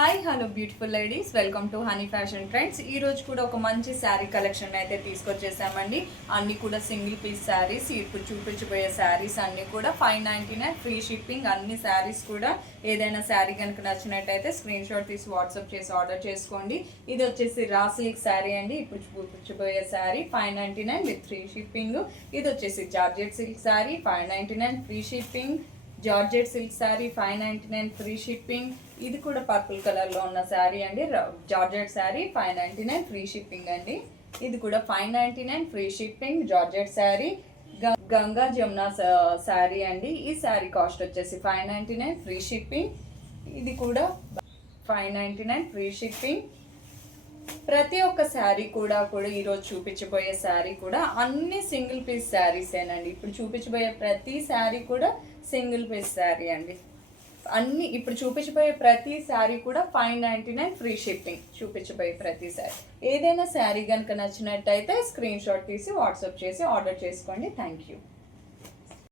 Hi hello beautiful ladies, welcome to honey fashion trends. ఈ రోజు కూడా ఒక మంచి శారీ కలెక్షన్ అయితే తీసుకొచ్చేసామండి. అన్నీ కూడా సింగిల్ పీస్ శారీస్. ఇప్పుడు చూపించబోయే శారీస్ అన్నీ కూడా 599 ఫ్రీ షిప్పింగ్. అన్ని శారీస్ కూడా ఏదైనా శారీ కనుక నచ్చినట్టయితే స్క్రీన్ షాట్ తీసి వాట్సాప్ చేసి ఆర్డర్ చేసుకోండి. ఇది వచ్చేసి రా సిల్క్ శారీ అండి. ఇప్పుడు చూపించబోయే శారీ 599 విత్ ఫ్రీ షిప్పింగ్. ఇది వచ్చేసి georgette silk sari 599 free shipping. Georgette silk sari 599 free shipping. ఇది కూడా పర్పుల్ కలర్లో ఉన్న శారీ అండి. జార్జెట్ శారీ 599 ఫ్రీ షిప్పింగ్ అండి. ఇది కూడా 599 free shipping georgette sari. Ganga Jamuna sari అండి. ఈ శారీ కాస్ట్ వచ్చేసి 599 ఫ్రీ షిప్పింగ్. ఇది కూడా 599 ఫ్రీ షిప్పింగ్. ప్రతి ఒక్క శారీ కూడా ఈరోజు చూపించబోయే శారీ కూడా అన్ని సింగిల్ పీస్ శారీసేనండి. ఇప్పుడు చూపించబోయే ప్రతి శారీ కూడా సింగిల్ పీస్ శారీ అండి. అన్ని ఇప్పుడు చూపించబోయే ప్రతి శారీ కూడా 599 ఫ్రీ షిప్పింగ్. చూపించబోయే ప్రతి శారీ ఏదైనా శారీ కనుక నచ్చినట్టయితే స్క్రీన్ షాట్ తీసి వాట్సాప్ చేసి ఆర్డర్ చేసుకోండి. Thank you.